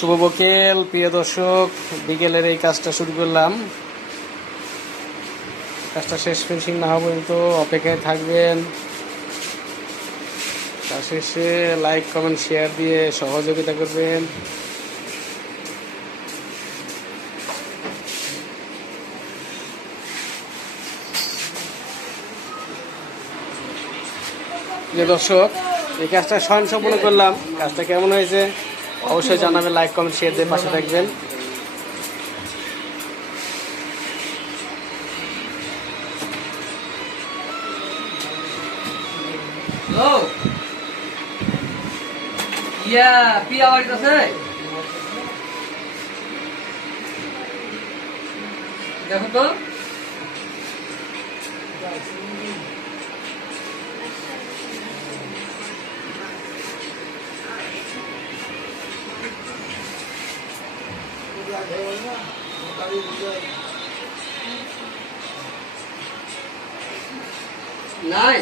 শুভ বিকেল প্রিয় দর্শক, বিকেলের এই কাজটা শুরু করলাম। কাজটা শেষ ফিনিশিং না হওয়া পর্যন্ত অপেক্ষায় থাকবেন। কাজ শেষে লাইক কমেন্ট শেয়ার দিয়ে সহযোগিতা করবেন। প্রিয় দর্শক, এই কাজটা স্বয়ং সম্পূর্ণ করলাম। কাজটা কেমন হয়েছে অবশ্যই জানাবেন, লাইক কমেন্ট শেয়ার দিয়ে পাশে থাকবেন। পিয়া বাড়িতে আছে, দেখো তো। নাই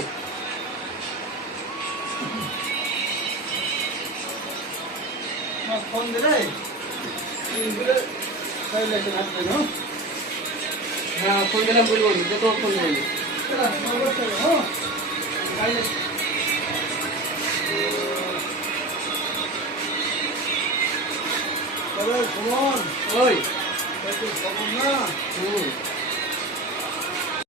ফোন দিলে হ্যাঁ, ফোন দিলাম, বলবো যে তোমার ফোন দিলাম। সুমন ওই খবর না হুম